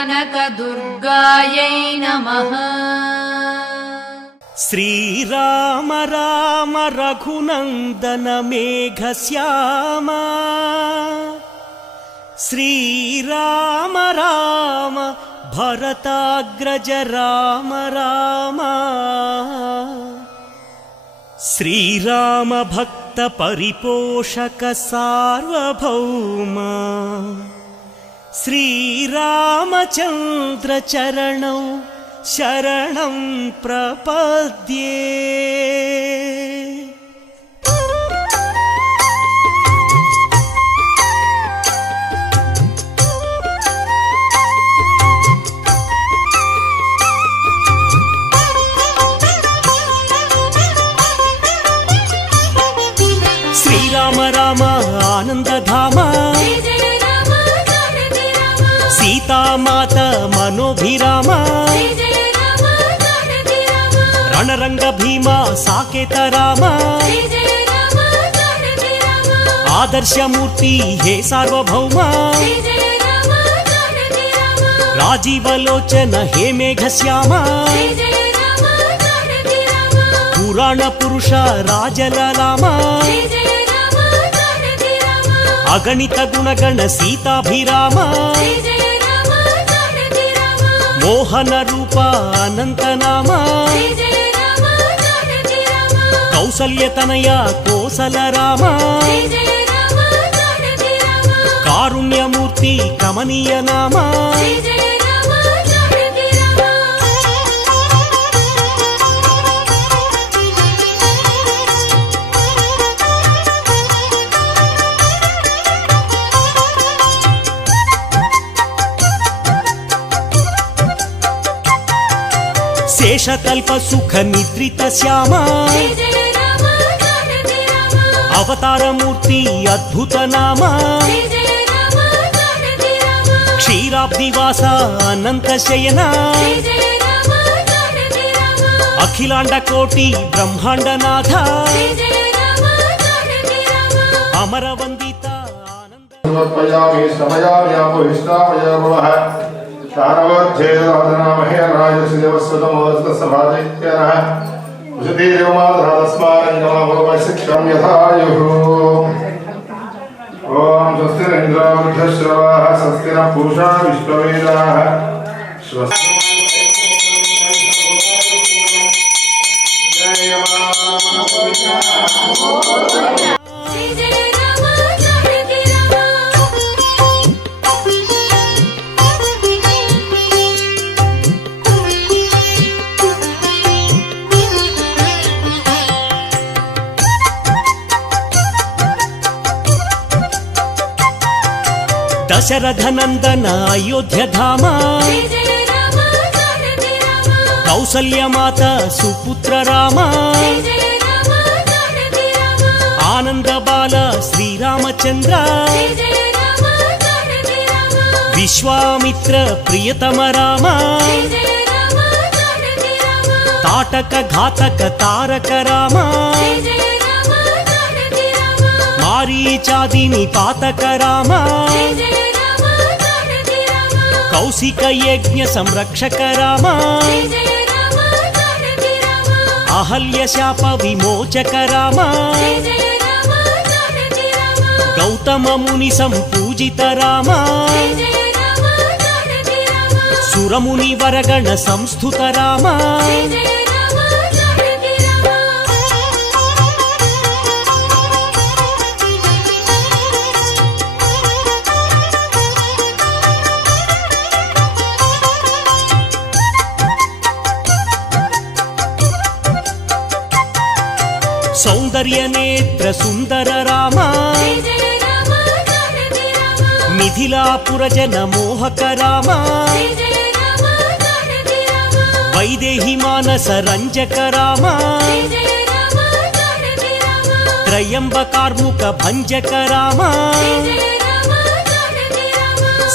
कनकदुर्गायै नमः। श्रीराम राम रघुनन्दन मेघश्यामा श्रीराम राम भरताग्रज राम राम श्रीराम भक्त परिपोषक सार्वभौम श्रीरामचन्द्र चरणौ शरणं प्रपद्ये। श्रीराम राम आनंदधाम सीता माता मनोभिराम रणरंग भीमा साकेत राम आदर्शमूर्ति हे सार्वभौम राजीवलोचन हे मेघश्याम पुराण पुरुष राजललाम अगणित गुणगण सीताभिराम मोहन रूप अनंत नाम कौसल्यतनया कोसल राम कारुण्यमूर्ति कमनीय नाम शेषकल्प सुख निद्रित श्याम अवतार मूर्ति अद्भुत नाम क्षीराब्धिवास अनंत शयन अखिलांड कोटि ब्रह्मांड नाथ अमर वंदिता आनंद ओम स्वस्तिरिन्द्रवृद्धश्रवाः स्वस्तिनः पूषा विश्ववेदाः स्वस्ति दशरथ नंदन अयोध्या धाम कौसल्य माता सुपुत्र राम आनंद बाल श्रीरामचंद्र विश्वामित्र प्रियतम राम ताटक घातक तारक राम मारीचादिनी पातक राम कौशिक यज्ञ संरक्षक राम अहल्य शाप विमोचक राम गौतम मुनि संपूजित राम सुरमुनि वरगण संस्तुत राम सौंदर्य नेत्र सुंदर राम मिथिलापुर जन मोहक राम वैदेही मानस रंजक राम त्रयंबकार्मुक भंजक राम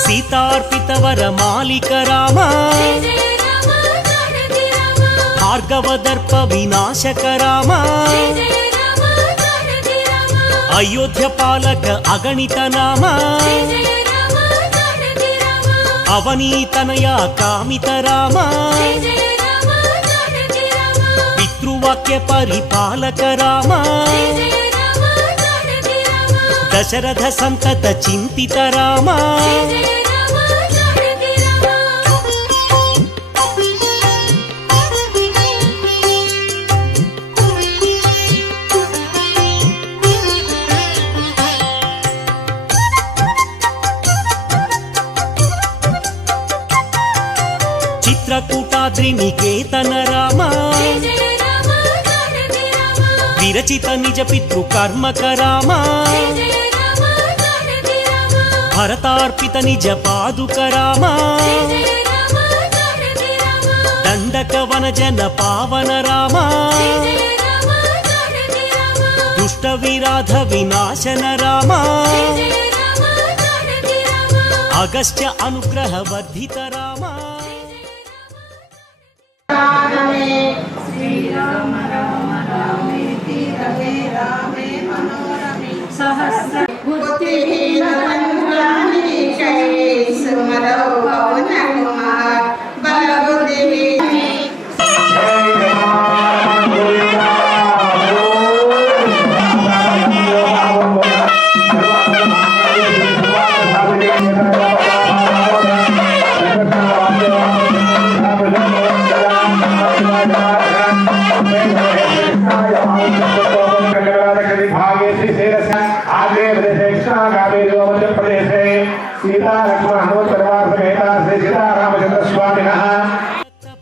सीतार्पितवर मालिक राम भार्गवदर्प विनाशक राम अयोध्या पालक अगणित नाम అవనీతనయ కామిత రామ పితృవాక్య పరిపాలక రామ దశరథ సంతత చింతిత రామ చిత్రకూటాద్రి నికేతన రామ విరచిత నిజ పితృ కర్మక రామ భరతార్పిత నిజ పాదుక రామ దండక వన జన పావన రామ దుష్ట విరాధ వినాశన రామ అగస్త్య అనుగ్రహ వర్ధిత రామ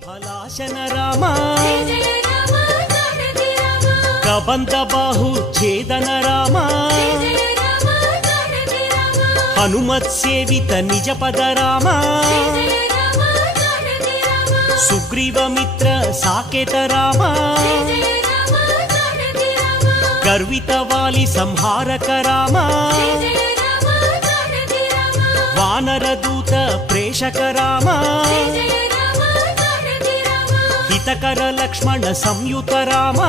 ఫలాశన రామ కబంధ బాహు ఛేదన రామ హనుమత్ సేవిత నిజ పద రామ సుగ్రీవ మిత్ర సాకేత రామ గర్విత వాలి సంహారక రామ వానర దూత ప్రేషక రామ హితకర లక్ష్మణ సంయుత రామ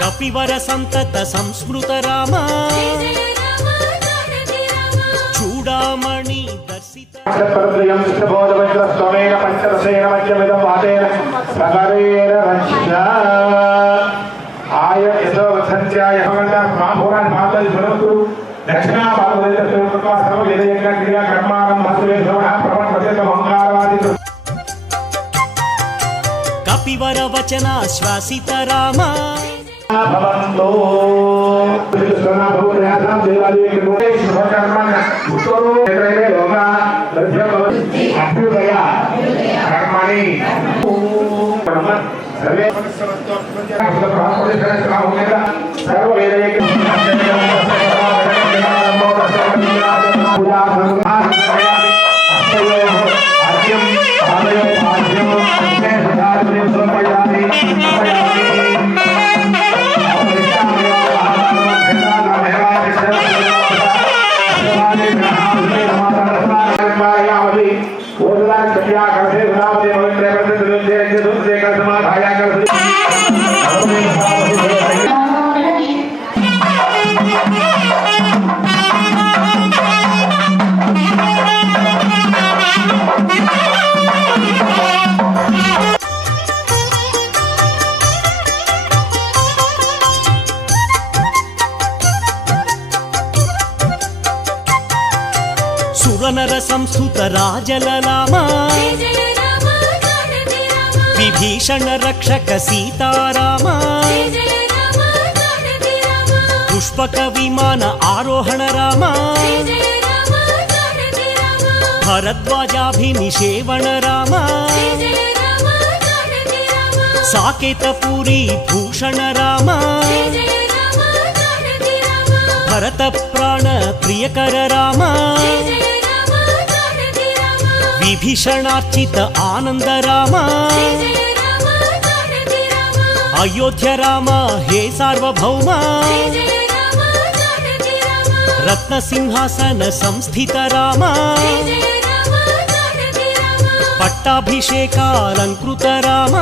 కపివర సంతత సంస్మృత రామ చూడామణి దర్శిత ఆయ యథోవసంత్యాయ మహాభూరాన్ని మాతలి స్వరస్తు దక్షిణా కపివర వచన శ్వాసిత రామ సురనర సంస్థుత రాజలలామ విభీషణ రక్షక సీతారామ పుష్పక విమాన ఆరోహణ రామ భరద్వాజాభినిషేవణ రామ సాకేతపురి భూషణ రామ భరత ప్రాణ ప్రియకర రామ విభీషణార్చిత ఆనంద రామ అయోధ్య రామ హే సార్వభౌమ రత్న సింహాసన సంస్థిత రామ పట్టాభిషేకాలంకృత రామ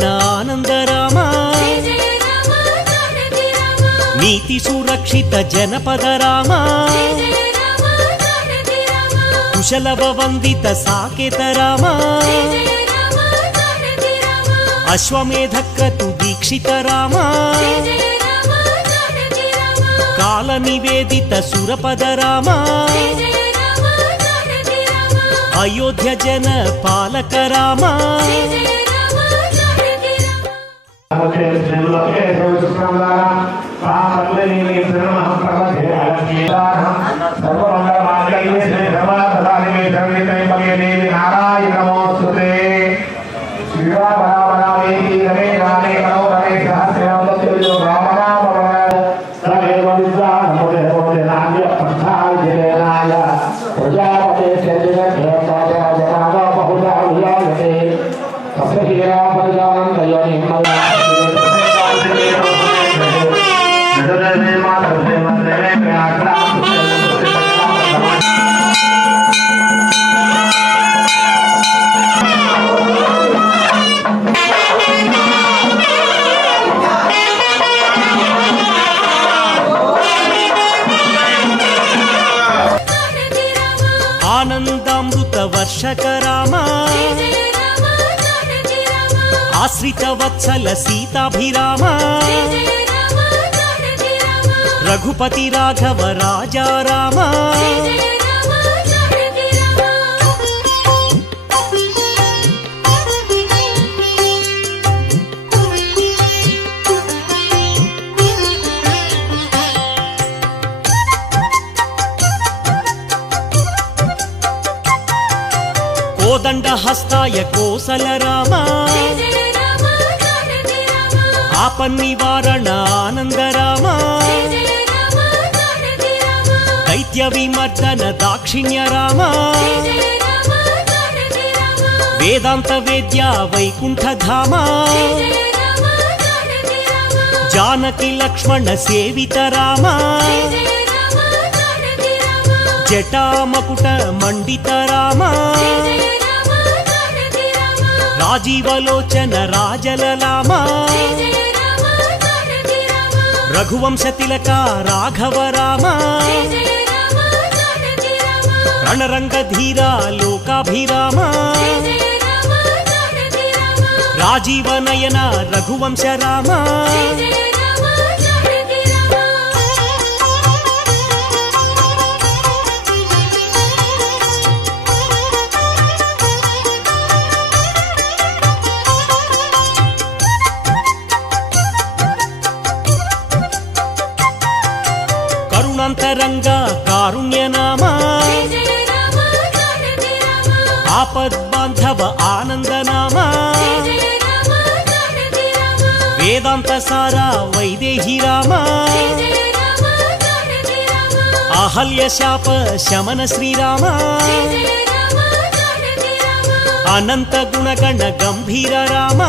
నివారణ ఆనంద రామ నీతి సురక్షిత జనపద రామ కుశలవ వందిత సాకేత రామ అశ్వమేధ క్రతు దీక్షిత రామ కాల నివేదిత సురపద రామ అయోధ్య జన పాలక రామ ఆనందామృత వర్షక రామ ఆశ్రిత వత్సల సీతాభిరామ రఘుపతి రాఘవ రాజా రామ కోదండ హస్తాయ కోసల రామ ఆపన్నివారణ ఆనంద రామ దైత్య విమర్దన దాక్షిణ్య రామ వేదాంత వేద్య వైకుంఠ ధామ జానకి లక్ష్మణ సేవిత రామ జటామకుట మండిత రామ రాజీవలోచన రాజలలామ రఘువంశ తిలక రాఘవ రామ రణరంగ ధీర లోకాభిరామ రాజీవనయన రఘువంశ రామ కరుణాంతరంగ కారుణ్య నామ ఆపద్బాంధవ ఆనంద నామ వేదాంత సారా వైదేహి రామ అహల్య శాప శమన శ్రీరామ అనంత గుణగణ గంభీర రామ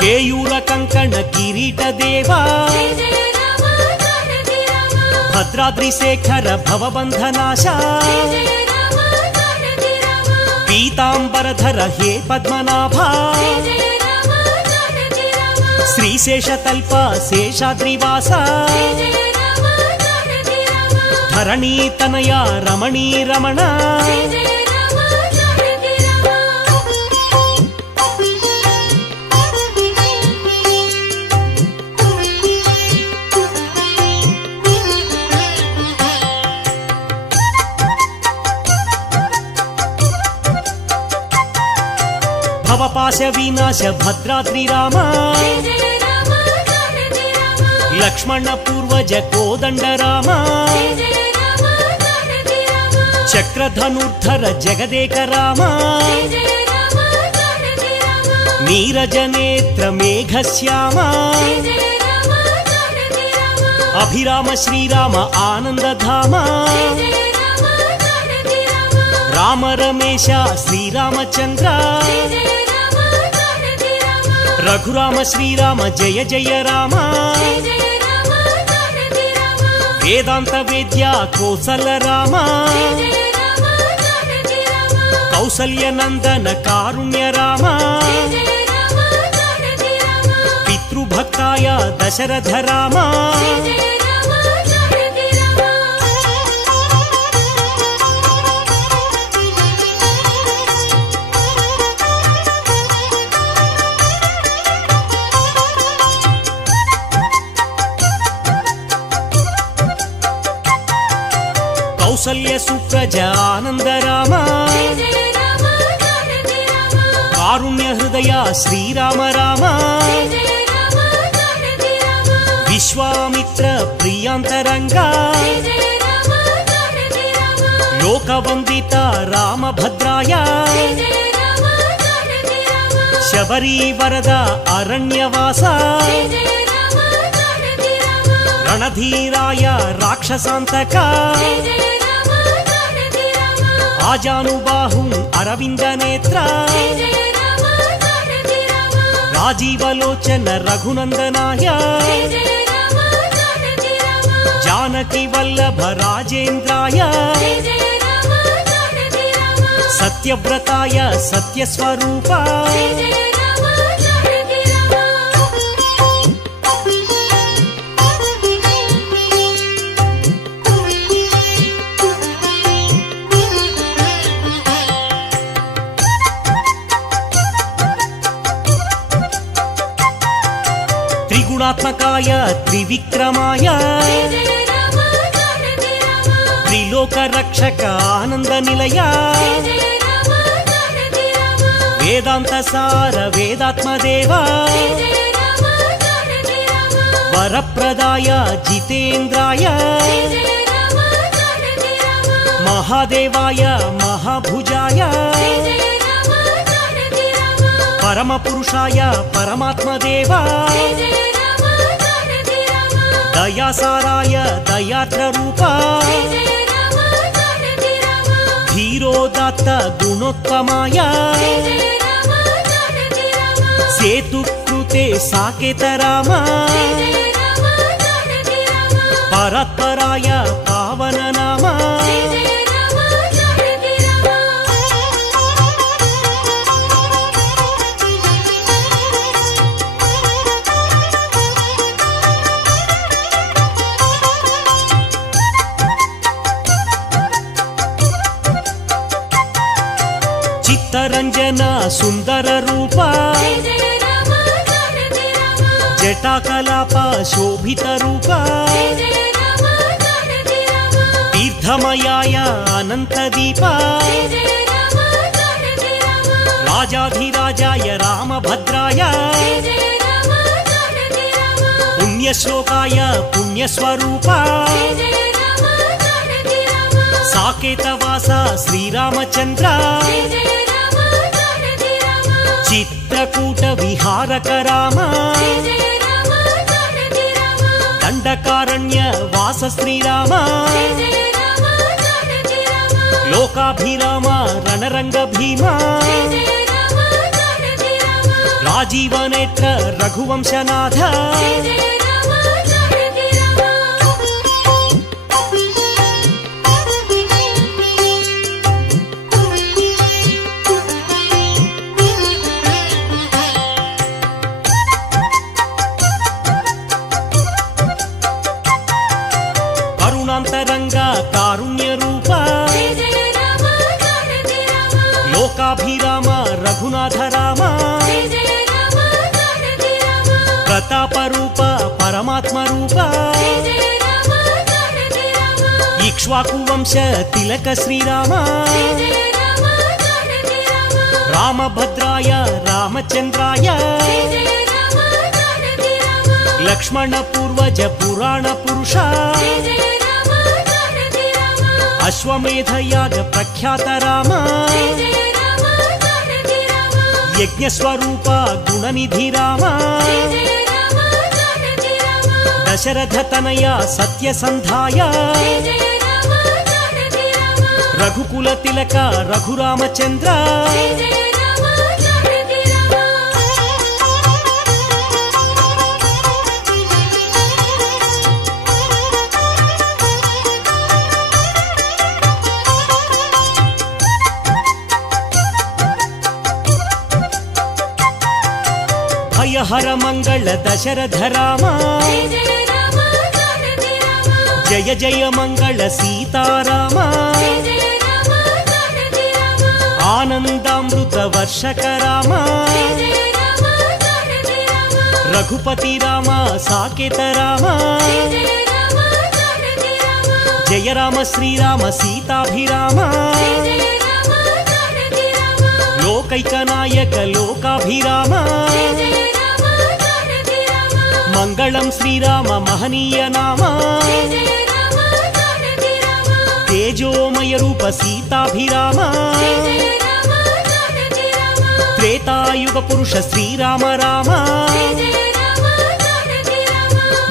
కేయూర కంకణ కిరీట దేవా భద్రాద్రి శేఖర భవబంధనాశ పీతాంబరధర హే పద్మనాభ శ్రీశేషతల్ప శేషాద్రివాస ధరణీతనయ రమణీ రమణ భవపాశ వినాశ భద్రాద్రి రామ లక్ష్మణ పూర్వజ కోదండ రామ చక్రధనుర్ధర జగదేక రామ నీరజనేత్ర మేఘశ్యామ అభిరామ శ్రీరామ ఆనందధామ రామ రమేశ శ్రీరామచంద్ర రఘురామ శ్రీరామ జయ జయ రామ వేదాంత వేద్య కోసల రామ కౌసల్యనందన కారుణ్య రామ పితృభక్తాయ దశరథ రామ కౌసల్య సుప్రజ ఆనంద రామ కారుణ్య హృదయ శ్రీరామ రామ విశ్వామిత్ర ప్రియాంతరంగా లోకవందిత రామభద్రాయ శబరీ వరద అరణ్యవాస రణధీరాయ రాక్షసాంతక ఆజానుబాహుం అరవింద నేత్ర రాజీవలోచన రఘునందనాయ జానకి వల్లభ రాజేంద్రాయ సత్యవ్రతాయ సత్యస్వరూప త్రిగుణాత్మకాయ త్రివిక్రమాయ త్రిలోక రక్షక ఆనంద నిలయ వేదాంత సార వేదాత్మదేవ వరప్రదాయ జితేంద్రాయ మహాదేవాయ మహాభుజాయ పరమ పురుషాయ పరమాత్మదేవ దయాసారాయ దయార్ద్ర రూప ధీరోదాత్త గుణోత్తమాయ సేతుకృతే సాకేత రామ పరాత్పరాయ పావన నామ చిత్తరంజన సుందర రూప జటాకలాప శోభిత రూప తీర్థమయాయ అనంత దీప రాజాధిరాజాయ రామభద్రాయ పుణ్యశ్లోకాయ పుణ్యస్వరూప సాకేతవాస శ్రీరామచంద్ర చిత్రకూట విహారక రామ దండకారణ్య వాస శ్రీరామ లోకాభిరామ రణరంగ భీమ రాజీవనేత్ర రఘువంశనాథ కరుణాంతరంగ కారుణ్య రూప లోకాభిరామ రఘునాథ రామ ప్రతాప రూప పరమాత్మ రూప ఇక్ష్వాకు వంశ తిలక శ్రీరామ రామభద్రాయ రామచంద్రాయ లక్ష్మణ పూర్వజ పురాణ పురుష అశ్వమేధ యాగ ప్రఖ్యాత రామ యజ్ఞస్వరూప గుణనిధి రామ దశరథ తనయ సత్యసంధాయ రఘుకుల తిలక రఘురామచంద్ర భయహర మంగళ దశరథ రామ జయ జయ మంగళ సీతారామ ఆనందామృత వర్షక రామ రఘుపతి రామ సాకేత రామ జయ రామ శ్రీరామ సీతాభిరామ లోకైక నాయక లోకాభిరామ మంగళం శ్రీరామ మహనీయ నామ తేజోమయ రూప సీతాభిరామ త్రేతాయుగ పురుష శ్రీరామ రామ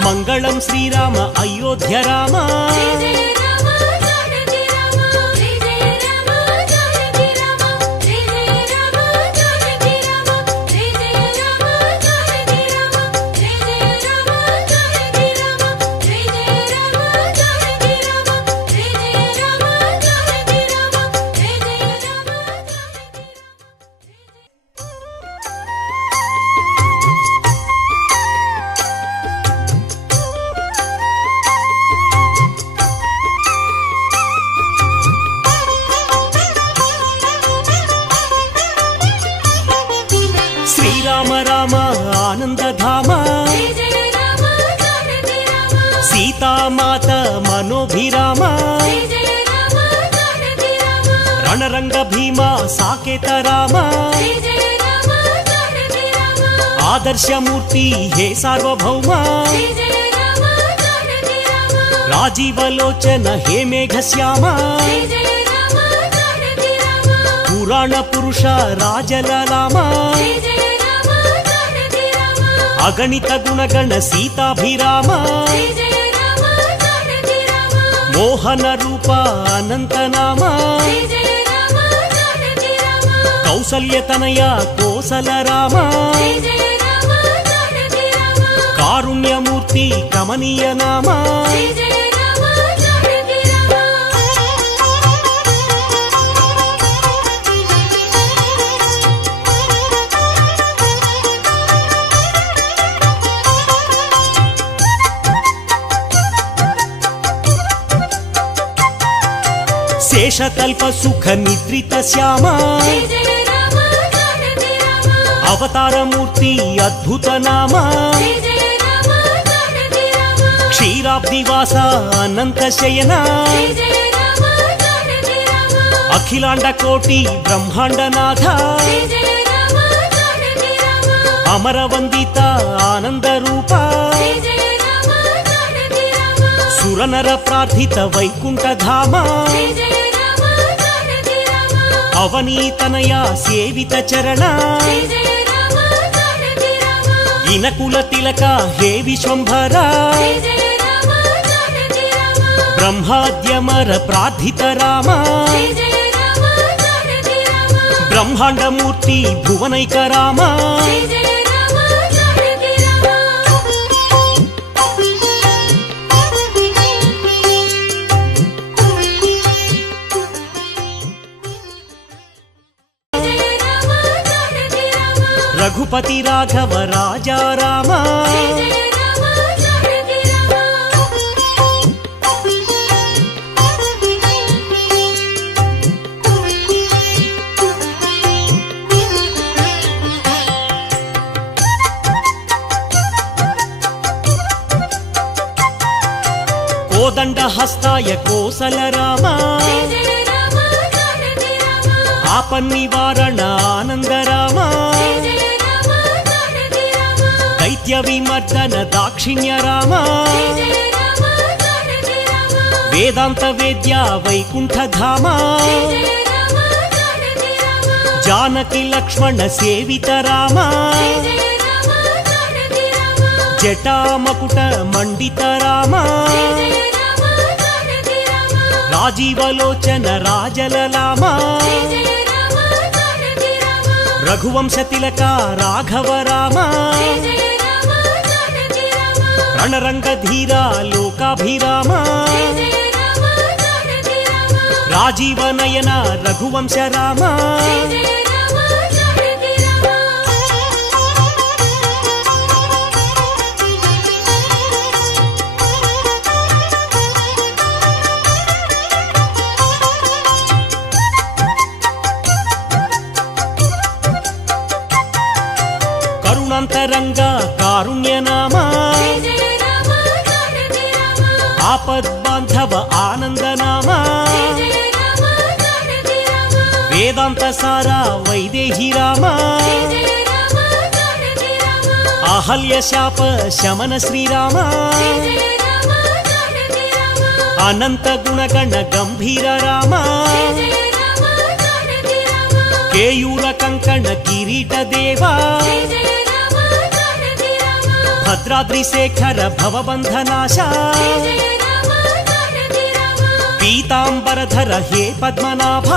మంగళం శ్రీరామ అయోధ్య రామ శ్రీరామ రామ ఆనందధామ సీతామాత మనోభిరామ రణరంగ భీమ సాకేత రామ ఆదర్శమూర్తి హే సార్వభౌమ రాజీవలోచన హే మేఘశ్యామ పురాణ పురుష రాజలలామ అగణిత గుణగణ సీతాభిరామ మోహన రూప అనంతనామ కౌసల్యతనయ కోసల రామ కారుణ్యమూర్తి కమనీయ నామ శేషతల్ప సుఖ నిద్రిత శ్యామ అవతారమూర్తి అద్భుత నామ క్షీరాబ్దివాస అనంత శయన అఖిలాండ కోటి బ్రహ్మాండనాథ అమరవందిత ఆనంద రూప సురనర ప్రార్థిత వైకుంఠ ధామ అవనీతనయ సేవిత చరణ ఇనకుల తిలక హే విశ్వంభర బ్రహ్మాద్యమర ప్రార్థిత రామ బ్రహ్మాండమూర్తి భువనైక రామ రఘుపతి రాఘవ రాజా రామ కోదండ హస్తాయ కోసల రామ ఆపన్నివారణ ఆనంద రామ దైత్య విమర్దన దాక్షిణ్య రామ వేదాంత వేద్య వైకుంఠ ధామ జానకి లక్ష్మణ సేవిత రామ జటామకుట మండిత రామ రాజీవలోచన రాజలలామ రఘువంశ తిలక రాఘవ రామ రణరంగ ధీర లోకాభిరామ రాజీవనయన రఘువంశ రామ కరుణాంతరంగ కారుణ్యనామ ఆపద్బాంధవ ఆనందనామ వేదాంత సార వైదేహి రామ అహల్య శాప శమన శ్రీరామ అనంత గుణగణ గంభీర రామ కేయూర కంకణ కిరీట దేవా భద్రాద్రి శేఖర భవబంధనాశ పీతాంబరధర హే పద్మనాభ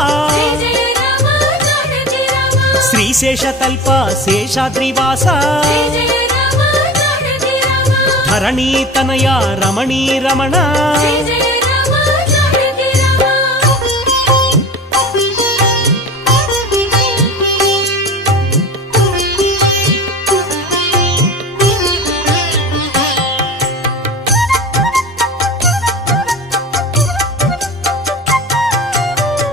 శ్రీశేషతల్ప శేషాద్రివాస ధరణీతనయ రమణీ రమణ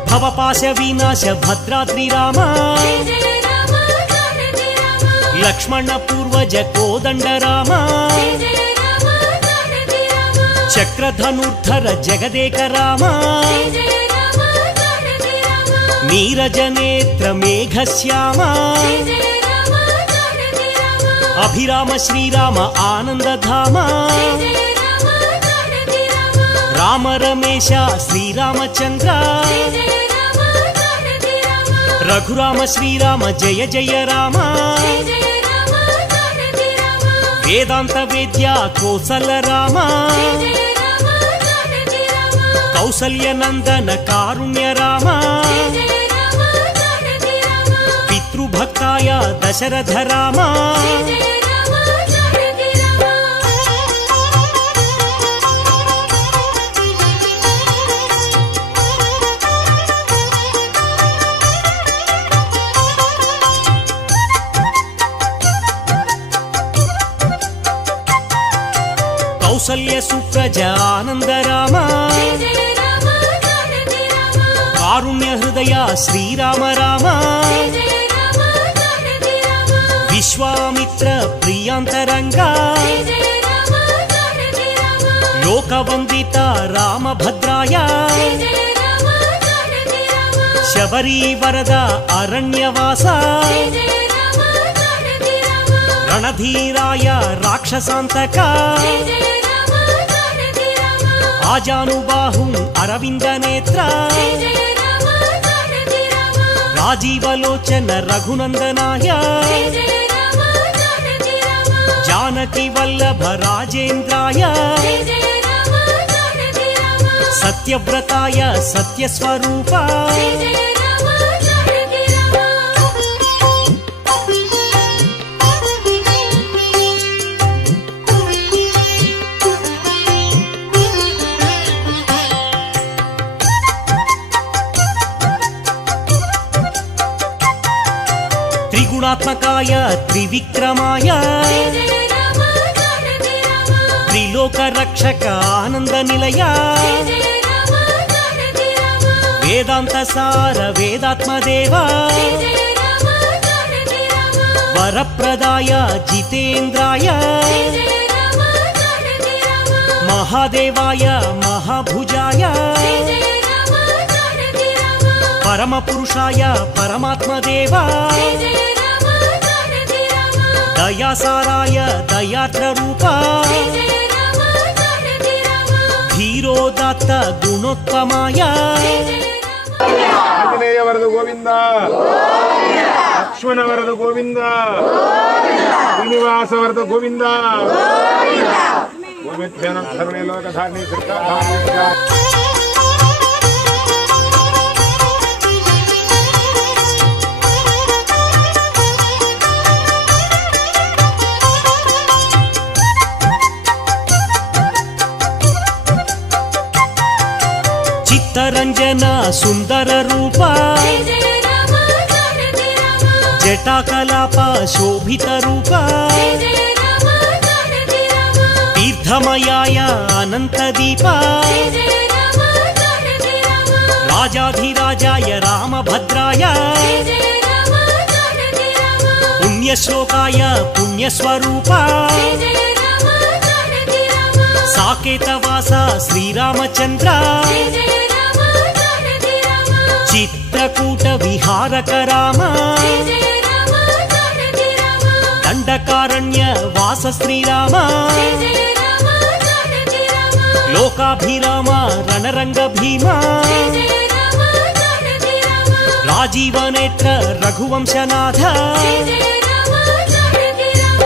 భవపాశ వినాశ భద్రాద్రి రామ లక్ష్మణ పూర్వజ కోదండ రామ చక్రధనుర్ధర జగదేక రామ నీరజనేత్ర మేఘశ్యామ అభిరామ శ్రీరామ ఆనందధామ రామ రమేశ శ్రీరామచంద్ర రఘురామ శ్రీరామ జయ జయ రామ వేదాంత వేద్య కోసల రామ కౌసల్య నందన కారుణ్య రామ పితృభక్తాయ దశరథ రామ కౌసల్య సుప్రజ ఆనంద రామ కారుణ్య హృదయ శ్రీరామ రామ విశ్వామిత్ర ప్రియాంతరంగ లోకవందిత రామభద్రాయ శబరీ వరద అరణ్యవాస రణధీరాయ రాక్షసాంతక ఆజానుబాహుం అరవిందనేత్ర రాజీవలోచన రఘునందనాయ జానకి వల్లభ రాజేంద్రాయ సత్యవ్రతాయ సత్యస్వరూప త్రిగుణాత్మకాయ త్రివిక్రమాయ త్రిలోక రక్షక ఆనంద నిలయ వేదాంత సార వేదాత్మదేవ వరప్రదాయ జితేంద్రాయ మహాదేవాయ మహాభుజాయ పరమపురుషాయ పరమాత్మదేవ దయాసారాయ దయార్ద్ర రూప ధీరోదాత్త గుణోత్తమాయ ఆంజనేయ వరద గోవింద లక్ష్మణ వరద గోవింద శ్రీనివాస వరద గోవింద గోవిందేనం సర్వే లోకధారిణి చిత్తరంజన సుందర రూప జటాకలాప శోభిత రూప తీర్థమయాయ అనంత దీప రాజాధిరాజాయ రామభద్రాయ పుణ్య పుణ్యశ్లోకాయ పుణ్యస్వరూప జయ జయ రామ జానకి రామ సాకేతవాస శ్రీరామచంద్ర జయ జయ రామ జానకి రామ చిత్రకూట విహారక రామ జయ జయ రామ జానకి రామ దండకారణ్య వాస శ్రీరామ జయ జయ రామ జానకి రామ లోకాభిరామ రణరంగ భీమ జయ జయ రామ జానకి రామ రాజీవనేత్ర రఘువంశనాథ జయ జయ రామ జానకి రామ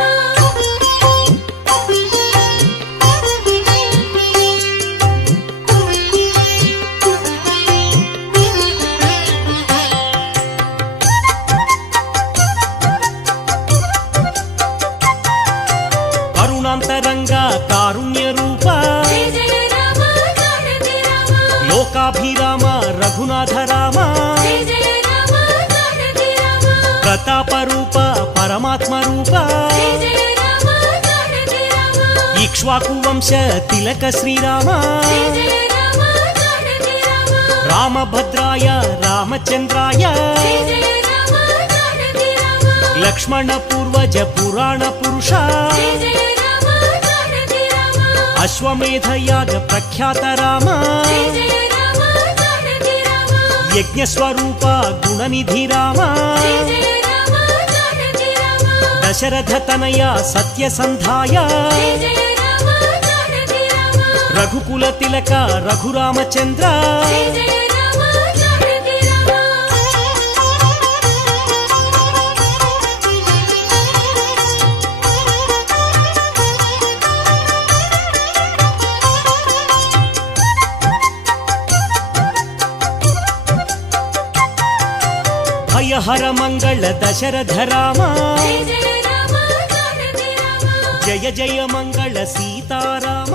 కరుణాంతరంగ కారుణ్య రూప జయ జయ రామ జానకి రామ లోకాభిరామ రఘునాథ రామ జయ జయ రామ జానకి రామ ప్రతాప రూప పరమాత్మ రూప జయ జయ రామ జానకి రామ ఇక్ష్వాకు వంశ తిలక శ్రీరామ జయ జయ రామ జానకి రామ రామభద్రాయ రామచంద్రాయ జయ జయ రామ జానకి రామ లక్ష్మణ పూర్వజ పురాణ పురుష జయ జయ రామ జానకి రామ అశ్వమేధయాగ ప్రఖ్యాత రామ జయ జయ రామ జానకి రామ యజ్ఞస్వరూప గుణనిధి రామ జయ జయ రామ జానకి రామ దశరథ తనయ సత్యసంధాయ జయ జయ రామ జానకి రామ రఘుకుల తిలక రఘురామచంద్ర జయ జయ రామ జానకి రామ భయహర మంగళ దశరథ రామ జయ జయ రామ జానకి రామ జయ జయ మంగళ సీతారామ